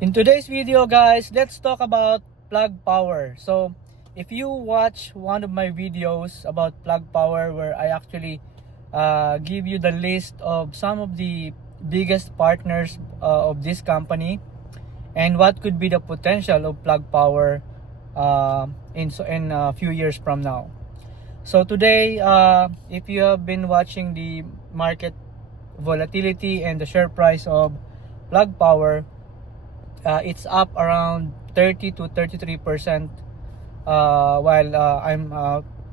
In today's video, guys, let's talk about Plug Power. So if you watch one of my videos about Plug Power, where I actually give you the list of some of the biggest partners of this company and what could be the potential of Plug Power in a few years from now. So today, if you have been watching the market volatility and the share price of Plug Power, it's up around 30 to 33% while I'm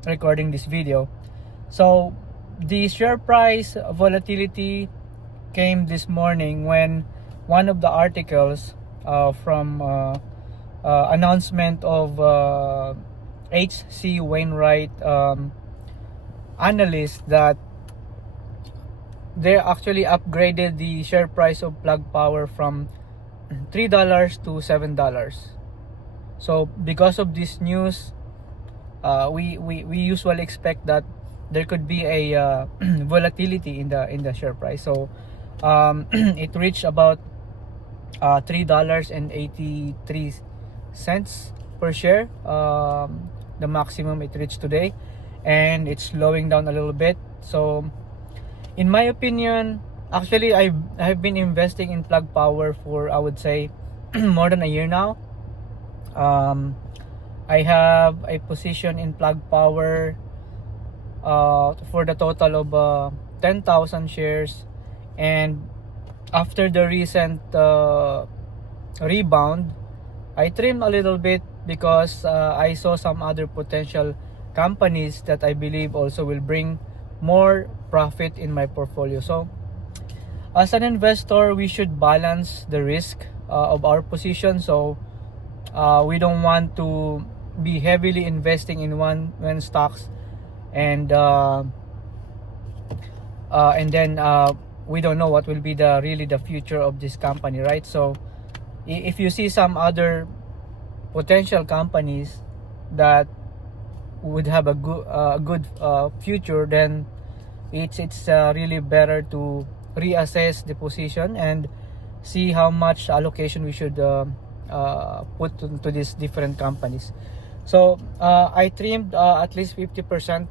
recording this video. So the share price volatility came this morning when one of the articles from announcement of HC Wainwright analyst that they actually upgraded the share price of Plug Power from $3 to $7. So because of this news, we usually expect that there could be a volatility in the share price. So it reached about $3.83 per share, the maximum it reached today, and it's slowing down a little bit. So in my opinion, actually I've been investing in Plug Power for, I would say, more than a year now. I have a position in Plug Power for the total of 10,000 shares, and after the recent rebound, I trimmed a little bit because I saw some other potential companies that I believe also will bring more profit in my portfolio. So as an investor, we should balance the risk of our position. So we don't want to be heavily investing in one stocks and then we don't know what will be the future of this company, right? So if you see some other potential companies that would have a good future, then it's really better to reassess the position and see how much allocation we should put into these different companies. So I trimmed at least 50%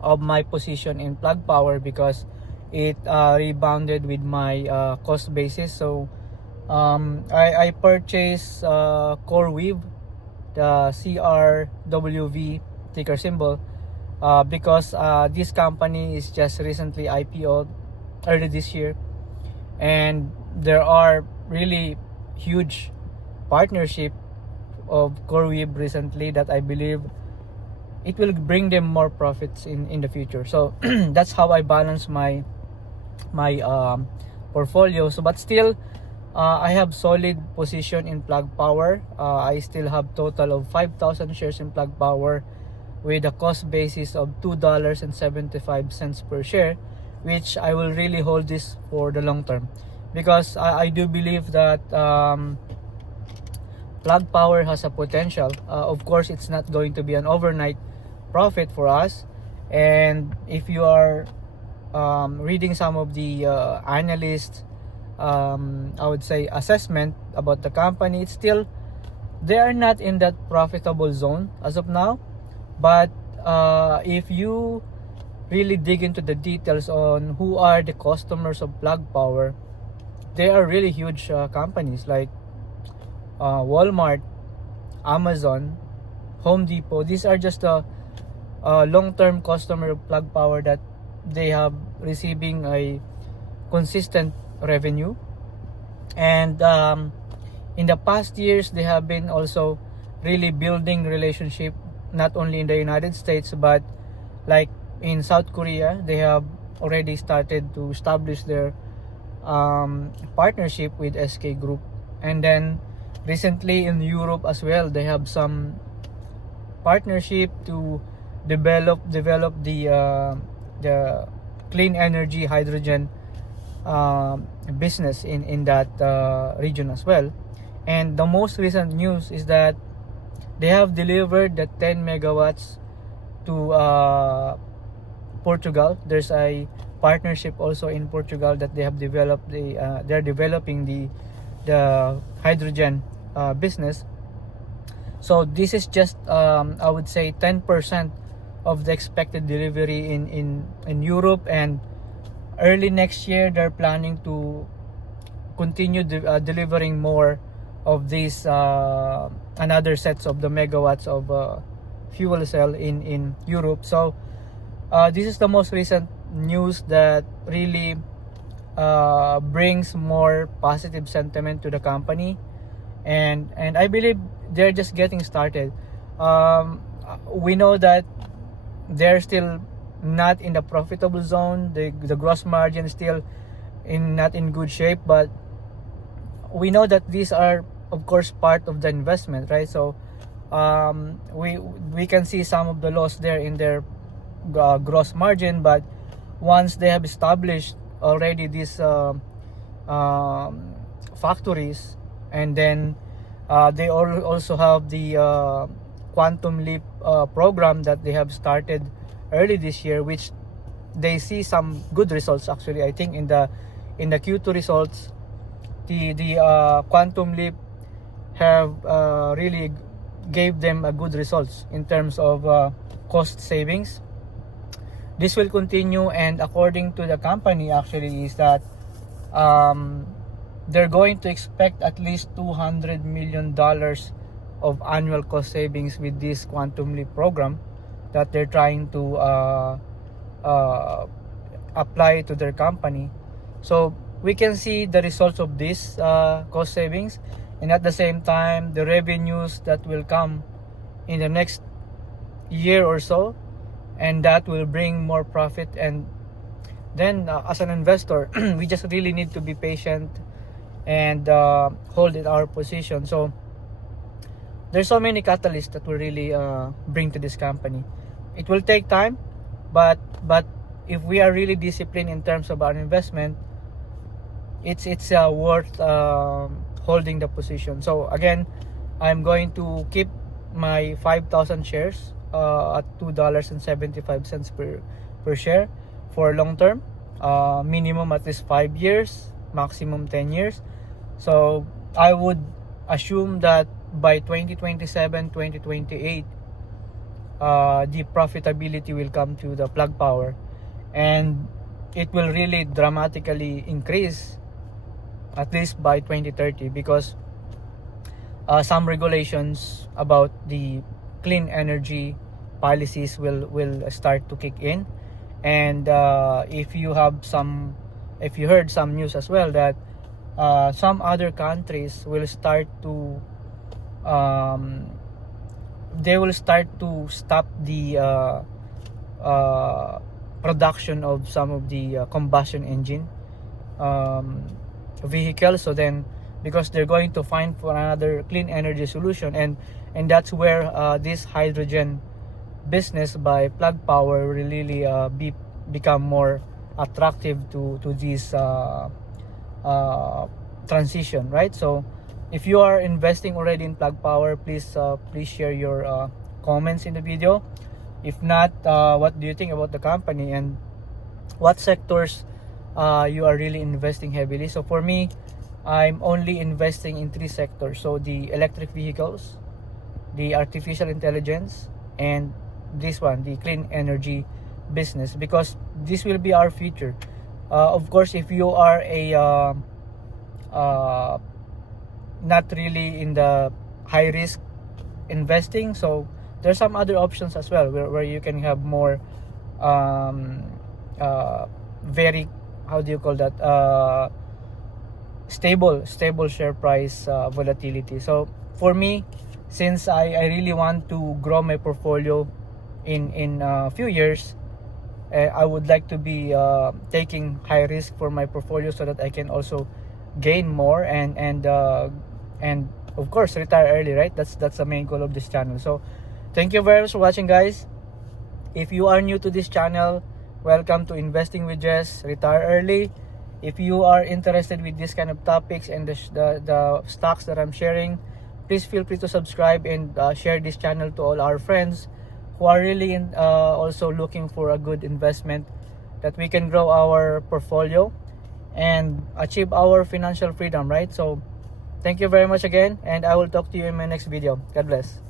of my position in Plug Power because it rebounded with my cost basis. So I purchased CoreWeave, the CRWV ticker symbol, because this company is just recently IPO'd early this year, and there are really huge partnership of CoreWeave recently that I believe it will bring them more profits in the future. So that's how I balance my portfolio. So but still I have solid position in Plug Power. I still have total of 5,000 shares in Plug Power with a cost basis of $2.75 per share, which I will really hold this for the long term because I do believe that Plug Power has a potential. Of course, it's not going to be an overnight profit for us, and if you are reading some of the analysts, I would say, assessment about the company, it's still, they are not in that profitable zone as of now. But if you really dig into the details on who are the customers of Plug Power, they are really huge companies like Walmart, Amazon, Home Depot. These are just a long-term customer of Plug Power that they have receiving a consistent revenue. And in the past years, they have been also really building relationship not only in the United States, but like in South Korea, they have already started to establish their partnership with SK Group. And then recently in Europe as well, they have some partnership to develop the clean energy hydrogen business in that region as well. And the most recent news is that they have delivered the 10 megawatts to Portugal. There's a partnership also in Portugal that they have developed. They're developing the the hydrogen business. So this is just I would say 10% of the expected delivery in Europe, and early next year they're planning to continue delivering more of these another sets of the megawatts of fuel cell in Europe. So this is the most recent news that really brings more positive sentiment to the company, and I believe they're just getting started. We know that they're still not in the profitable zone. The gross margin is still not in good shape, but we know that these are of course part of the investment, right? So we can see some of the loss there in their gross margin, but once they have established already these factories, and then they also have the Quantum Leap program that they have started early this year, which they see some good results. Actually, I think in the Q2 results, the Quantum Leap have really gave them a good results in terms of cost savings. This will continue, and according to the company, actually, is that they're going to expect at least $200 million of annual cost savings with this Quantum Leap program that they're trying to apply to their company. So we can see the results of this cost savings, and at the same time the revenues that will come in the next year or so, and that will bring more profit. And then as an investor we just really need to be patient and hold in our position. So there's so many catalysts that will really bring to this company. It will take time, but if we are really disciplined in terms of our investment, it's worth holding the position. So again, I'm going to keep my 5,000 shares at $2.75 per share for long term, minimum at least 5 years, maximum 10 years. So I would assume that by 2027, 2028, the profitability will come to the Plug Power, and it will really dramatically increase at least by 2030, because some regulations about the clean energy policies will start to kick in. And if you heard some news as well, that some other countries will start to stop the production of some of the combustion engine vehicles. So then, because they're going to find for another clean energy solution, and that's where this hydrogen business by Plug Power will really become more attractive to this transition, right? So if you are investing already in Plug Power, please share your comments in the video. If not, what do you think about the company, and what sectors you are really investing heavily? So for me, I'm only investing in 3 sectors. So the electric vehicles, the artificial intelligence, and this one, the clean energy business, because this will be our future. Of course, if you are a not really in the high risk investing, so there's some other options as well where you can have more very, how do you call that, stable share price volatility. So for me, since I really want to grow my portfolio in a few years, I would like to be taking high risk for my portfolio, so that I can also gain more and of course retire early, right? That's the main goal of this channel. So thank you very much for watching, guys. If you are new to this channel, welcome to Investing with Jess, Retire Early. If you are interested with this kind of topics and the stocks that I'm sharing, please feel free to subscribe and share this channel to all our friends who are really also looking for a good investment, that we can grow our portfolio and achieve our financial freedom, right? So Thank you very much again, and I will talk to you in my next video. God bless.